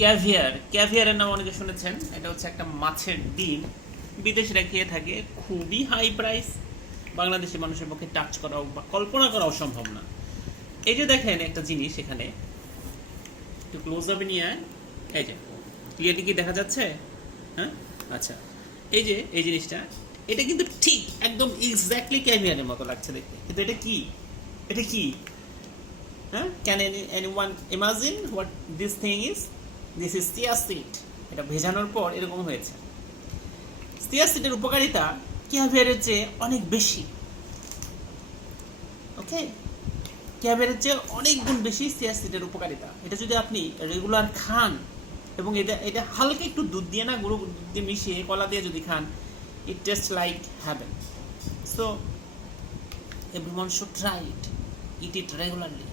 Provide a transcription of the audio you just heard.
Caviar, ক্যাভিয়ারের নাম অনেকে শুনেছেন। এটা হচ্ছে একটা মাছের ডিম, বিদেশিরা খেয়ে থাকে, খুবই হাই প্রাইস, বাংলাদেশি মানুষের পক্ষে টাচ করাও বা কল্পনা করাও সম্ভব না। এই যে দেখেন একটা জিনিস এখানে, একটু ক্লোজ আপে নিয়ে আয়, এই যে ক্লিয়ারলি কি দেখা যাচ্ছে? হ্যাঁ, আচ্ছা, এই যে এই জিনিসটা, এটা কিন্তু ঠিক একদম এক্স্যাক্টলি ক্যাভিয়ারের মতো লাগছে দেখতে, কিন্তু এটা কি? এটা কি? হ্যাঁ, can anyone imagine what this thing is? This is chia seed. এটা ভেজানোর পর এরকম হয়েছে। চিয়া সিডের উপকারিতা ক্যাভিয়ারের চেয়ে অনেক বেশি। ওকে, ক্যাভিয়ারের চেয়ে অনেক গুণ বেশি চিয়া সিডের উপকারিতা। এটা যদি আপনি রেগুলার খান, এবং এটা এটা হালকা একটু দুধ দিয়ে না, গুঁড়ো দুধ দিয়ে মিশিয়ে কলা দিয়ে যদি খান, it taste like heaven. So everyone should try it, eat regularly.